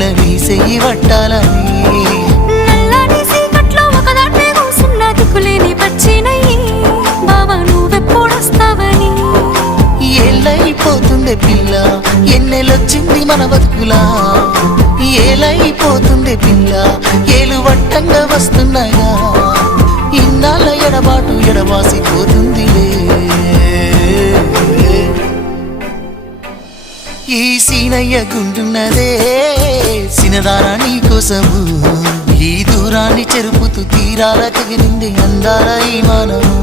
పిల్ల నీ చెయ్యి పట్టాలని నల్లని సీకట్లో ఒకదాన్నే కూసున్న దిక్కులేని పచ్చినయ్యి బావా నువ్వెప్పుడొస్తావని ఏళ్ళైపోతుండే పిల్ల ఎన్నెలొచ్చింది మన బతుకులా ఏలైపోతుండే పిల్ల ఏలు వట్టంగా వస్తున్నాయా ఇన్నాళ్ళ ఎడబాటు ఎడవాసిపోతుందిలే ఈ సీనయ్య గుంటున్నదే సినదారా నీ కోసము ఈ దూరాన్ని చెరుపుతూ తీరాల తెగిరింది అందాల ఈ మానము